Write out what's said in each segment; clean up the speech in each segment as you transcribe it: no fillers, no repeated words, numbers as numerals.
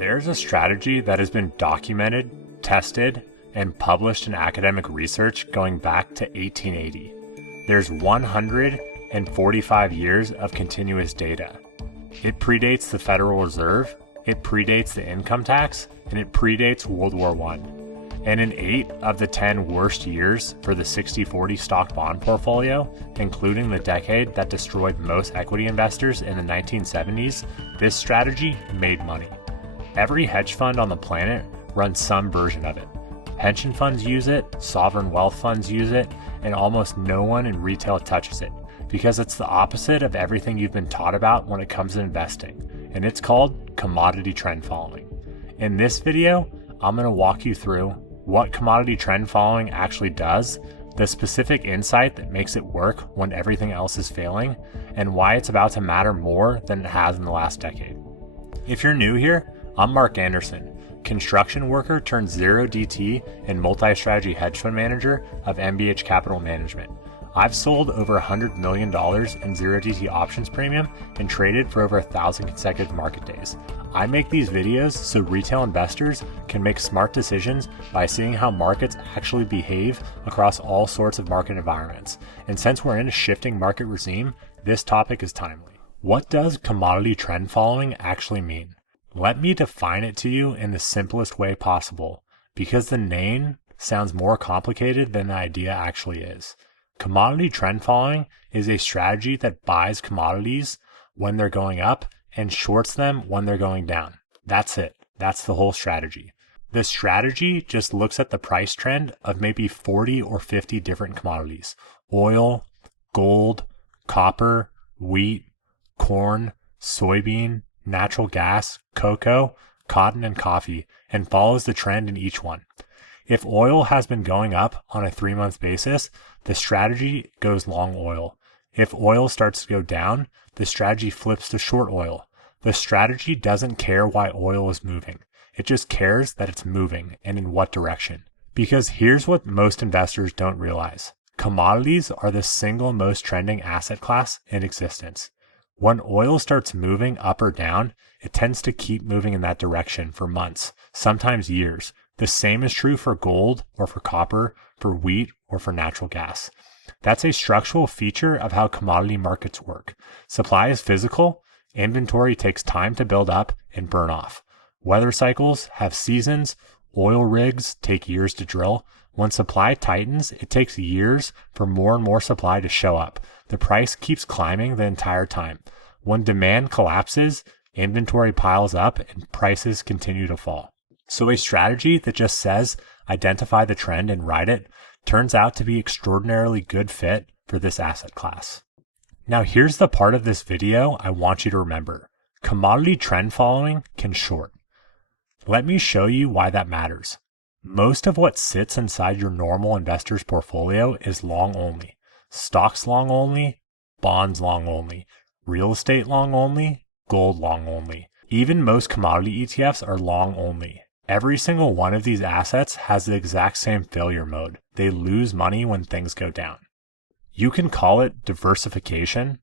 There's a strategy that has been documented, tested, and published in academic research going back to 1880. There's 145 years of continuous data. It predates the Federal Reserve, it predates the income tax, and it predates World War I. And in 8 of the 10 worst years for the 60-40 stock bond portfolio, including the decade that destroyed most equity investors in the 1970s, this strategy made money. Every hedge fund on the planet runs some version of it. Pension funds use it, sovereign wealth funds use it, and almost no one in retail touches it because it's the opposite of everything you've been taught about when it comes to investing, and it's called commodity trend following. In this video, I'm going to walk you through what commodity trend following actually does, the specific insight that makes it work when everything else is failing, and why it's about to matter more than it has in the last decade. If you're new here, I'm Mark Anderson, construction worker turned zero DT and multi-strategy hedge fund manager of MBH Capital Management. I've sold over $100 million in zero DT options premium and traded for over 1,000 consecutive market days. I make these videos so retail investors can make smart decisions by seeing how markets actually behave across all sorts of market environments. And since we're in a shifting market regime, this topic is timely. What does commodity trend following actually mean? Let me define it to you in the simplest way possible, because the name sounds more complicated than the idea actually is. Commodity trend following is a strategy that buys commodities when they're going up and shorts them when they're going down. That's it. That's the whole strategy. The strategy just looks at the price trend of maybe 40 or 50 different commodities: oil, gold, copper, wheat, corn, soybean, natural gas, cocoa, cotton, and coffee, and follows the trend in each one. If oil has been going up on a 3-month basis, the strategy goes long oil. If oil starts to go down, the strategy flips to short oil. The strategy doesn't care why oil is moving. It just cares that it's moving and in what direction. Because here's what most investors don't realize. Commodities are the single most trending asset class in existence. When oil starts moving up or down, it tends to keep moving in that direction for months, sometimes years. The same is true for gold or for copper, for wheat or for natural gas. That's a structural feature of how commodity markets work. Supply is physical, inventory takes time to build up and burn off. Weather cycles have seasons, oil rigs take years to drill. When supply tightens, it takes years for more and more supply to show up. The price keeps climbing the entire time. When demand collapses, inventory piles up and prices continue to fall. So a strategy that just says, identify the trend and ride it, turns out to be extraordinarily good fit for this asset class. Now here's the part of this video I want you to remember. Commodity trend following can short. Let me show you why that matters. Most of what sits inside your normal investor's portfolio is long only. Stocks long only, bonds long only, real estate long only, gold long only. Even most commodity ETFs are long only. Every single one of these assets has the exact same failure mode. They lose money when things go down. You can call it diversification,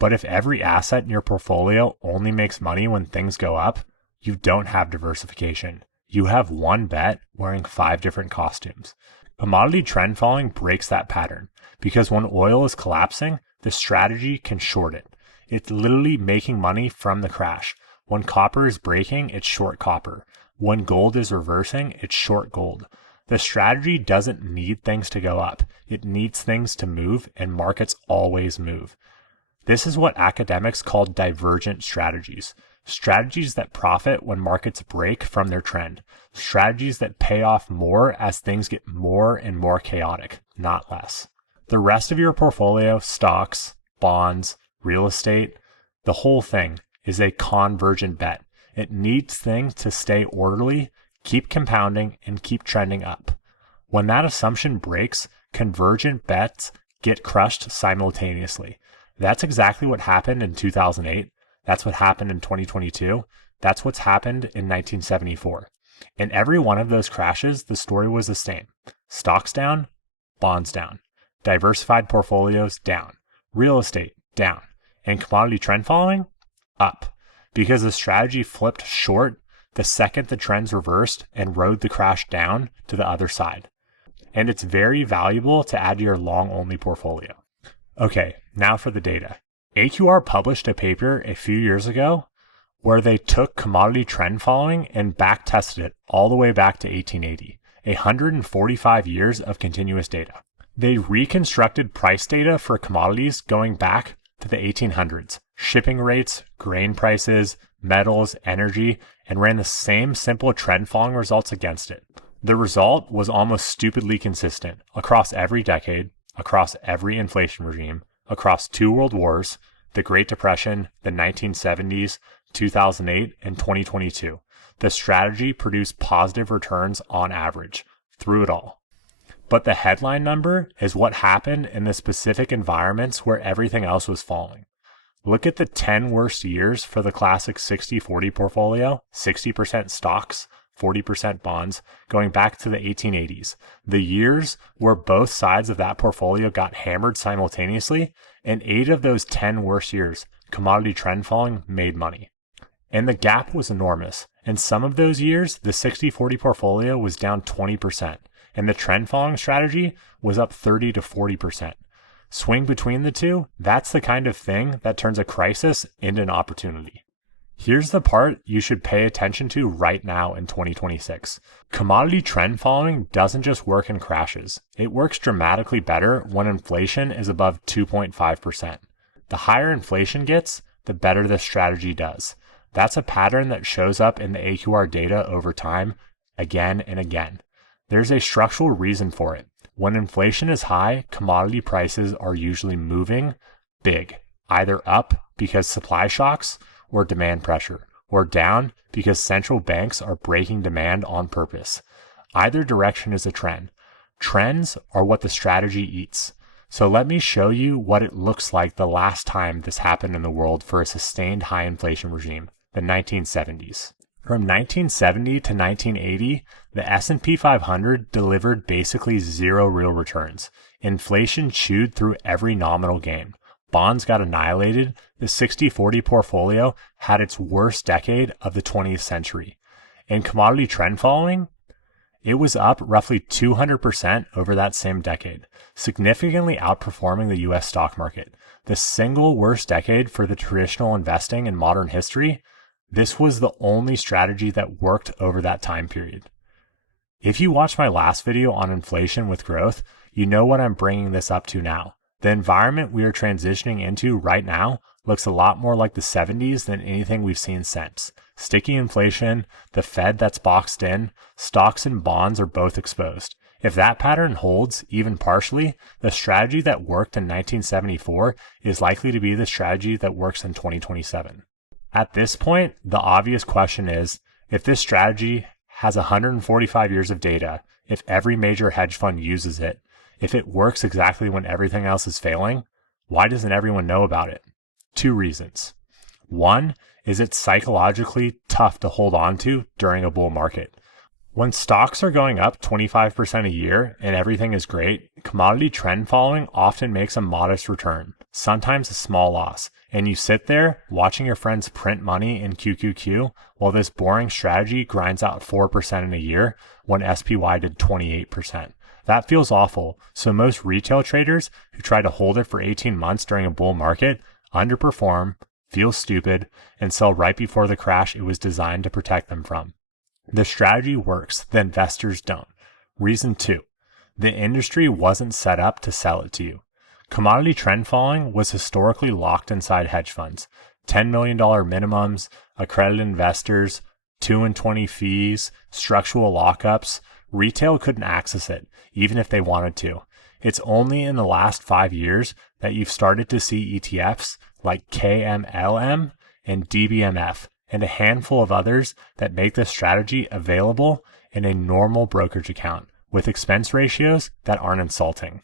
but if every asset in your portfolio only makes money when things go up, you don't have diversification. You have one bet wearing 5 different costumes. Commodity trend following breaks that pattern because when oil is collapsing, the strategy can short it. It's literally making money from the crash. When copper is breaking, it's short copper. When gold is reversing, it's short gold. The strategy doesn't need things to go up. It needs things to move, and markets always move. This is what academics call divergent strategies. Strategies that profit when markets break from their trend. Strategies that pay off more as things get more and more chaotic, not less. The rest of your portfolio, stocks, bonds, real estate, the whole thing is a convergent bet. It needs things to stay orderly, keep compounding, and keep trending up. When that assumption breaks, convergent bets get crushed simultaneously. That's exactly what happened in 2008. That's what happened in 2022. That's what's happened in 1974. In every one of those crashes, the story was the same. Stocks down, bonds down. Diversified portfolios down. Real estate down. And commodity trend following up. Because the strategy flipped short, the second the trends reversed and rode the crash down to the other side. And it's very valuable to add to your long-only portfolio. Okay, now for the data. AQR published a paper a few years ago where they took commodity trend following and backtested it all the way back to 1880, 145 years of continuous data. They reconstructed price data for commodities going back to the 1800s, shipping rates, grain prices, metals, energy, and ran the same simple trend following results against it. The result was almost stupidly consistent across every decade, across every inflation regime, across 2 world wars, the Great Depression, the 1970s, 2008, and 2022. The strategy produced positive returns on average through it all. But the headline number is what happened in the specific environments where everything else was falling. Look at the 10 worst years for the classic 60-40 portfolio, 60% stocks, 40% bonds, going back to the 1880s. The years where both sides of that portfolio got hammered simultaneously, and 8 of those 10 worst years, commodity trend following made money. And the gap was enormous. In some of those years, the 60-40 portfolio was down 20%, and the trend following strategy was up 30 to 40%. Swing between the two, that's the kind of thing that turns a crisis into an opportunity. Here's the part you should pay attention to right now in 2026. Commodity trend following doesn't just work in crashes. It works dramatically better when inflation is above 2.5%. The higher inflation gets, the better the strategy does. That's a pattern that shows up in the AQR data over time, again and again. There's a structural reason for it. When inflation is high, commodity prices are usually moving big, either up because supply shocks or demand pressure, or down because central banks are breaking demand on purpose. Either direction is a trend. Trends are what the strategy eats. So let me show you what it looks like the last time this happened in the world for a sustained high inflation regime, the 1970s. From 1970 to 1980, the S&P 500 delivered basically zero real returns. Inflation chewed through every nominal gain. Bonds got annihilated. The 60-40 portfolio had its worst decade of the 20th century. In commodity trend following, it was up roughly 200% over that same decade, significantly outperforming the US stock market. The single worst decade for the traditional investing in modern history. This was the only strategy that worked over that time period. If you watched my last video on inflation with growth, you know what I'm bringing this up to now. The environment we are transitioning into right now looks a lot more like the 70s than anything we've seen since. Sticky inflation, the Fed that's boxed in, stocks and bonds are both exposed. If that pattern holds, even partially, the strategy that worked in 1974 is likely to be the strategy that works in 2027. At this point, the obvious question is, if this strategy has 145 years of data, if every major hedge fund uses it, if it works exactly when everything else is failing, why doesn't everyone know about it? 2 reasons. One is it's psychologically tough to hold on to during a bull market. When stocks are going up 25% a year and everything is great, commodity trend following often makes a modest return, sometimes a small loss, and you sit there watching your friends print money in QQQ while this boring strategy grinds out 4% in a year when SPY did 28%. That feels awful, so most retail traders who try to hold it for 18 months during a bull market underperform, feel stupid, and sell right before the crash it was designed to protect them from. The strategy works, the investors don't. Reason 2, the industry wasn't set up to sell it to you. Commodity trend following was historically locked inside hedge funds, $10 million minimums, accredited investors, 2 and 20 fees, structural lockups. Retail couldn't access it, even if they wanted to. It's only in the last 5 years that you've started to see ETFs like KMLM and DBMF and a handful of others that make this strategy available in a normal brokerage account with expense ratios that aren't insulting.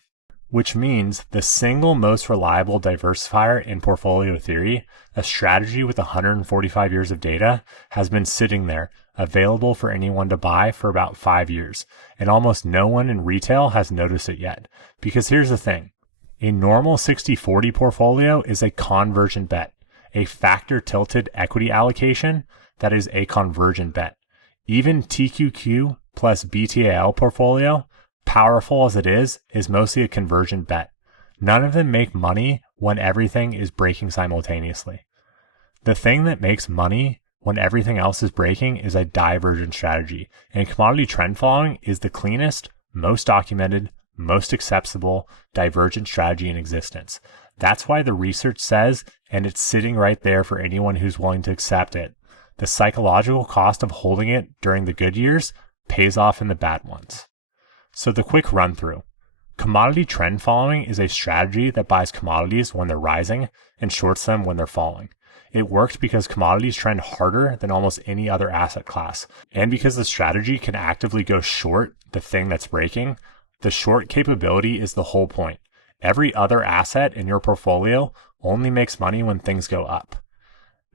Which means the single most reliable diversifier in portfolio theory, a strategy with 145 years of data, has been sitting there, available for anyone to buy for about 5 years, and almost no one in retail has noticed it yet. Because here's the thing, a normal 60-40 portfolio is a convergent bet, a factor-tilted equity allocation that is a convergent bet. Even TQQ plus BTAL portfolio, powerful as it is mostly a convergent bet. None of them make money when everything is breaking simultaneously. The thing that makes money when everything else is breaking is a divergent strategy, and commodity trend following is the cleanest, most documented, most acceptable divergent strategy in existence. That's why the research says, and it's sitting right there for anyone who's willing to accept it, the psychological cost of holding it during the good years pays off in the bad ones. So the quick run through. Commodity trend following is a strategy that buys commodities when they're rising and shorts them when they're falling. It works because commodities trend harder than almost any other asset class. And because the strategy can actively go short the thing that's breaking, the short capability is the whole point. Every other asset in your portfolio only makes money when things go up.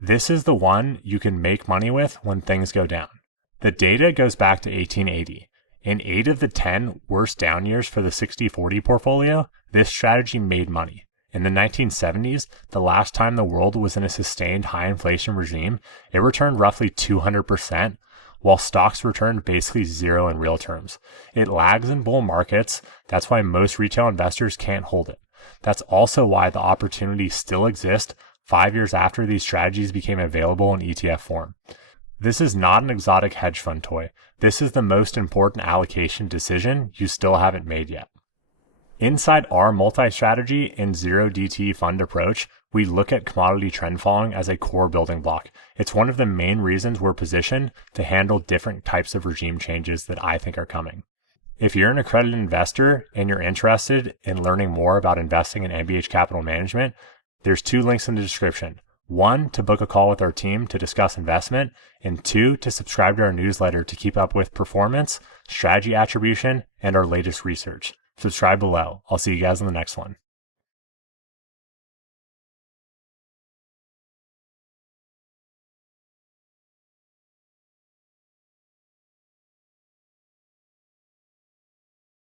This is the one you can make money with when things go down. The data goes back to 1880. In 8 of the 10 worst down years for the 60-40 portfolio, this strategy made money. In the 1970s, the last time the world was in a sustained high inflation regime, it returned roughly 200%, while stocks returned basically zero in real terms. It lags in bull markets. That's why most retail investors can't hold it. That's also why the opportunities still exist 5 years after these strategies became available in ETF form. This is not an exotic hedge fund toy. This is the most important allocation decision you still haven't made yet. Inside our multi-strategy and zero DTE fund approach, we look at commodity trend following as a core building block. It's one of the main reasons we're positioned to handle different types of regime changes that I think are coming. If you're an accredited investor and you're interested in learning more about investing in MBH Capital Management, there's 2 links in the description. 1, to book a call with our team to discuss investment, and 2, to subscribe to our newsletter to keep up with performance, strategy attribution, and our latest research. Subscribe below. I'll see you guys in the next one.